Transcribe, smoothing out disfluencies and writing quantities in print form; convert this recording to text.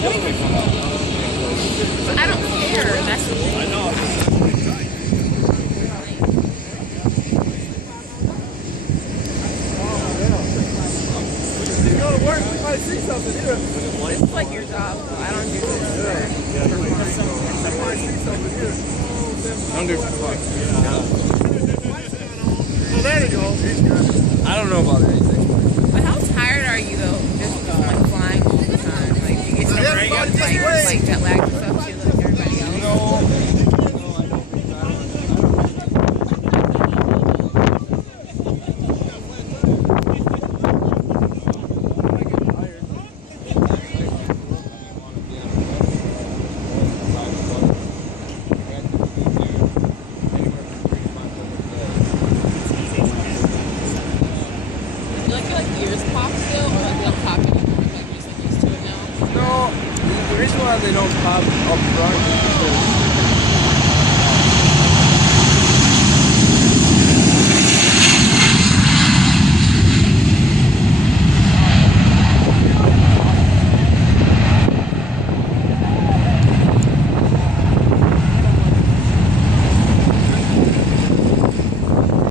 I don't care. That's the thing. I know. You go to work, we might see something here. This is like your job, so I don't do this for fun. We might see something here. Under. Oh, there you go. He's good. I don't know about anything. But how tired are you though? Just from like flying all the time. Like you get somewhere and you have like jet lag and stuff too, like everybody else. No. The reason why they don't pop up front is because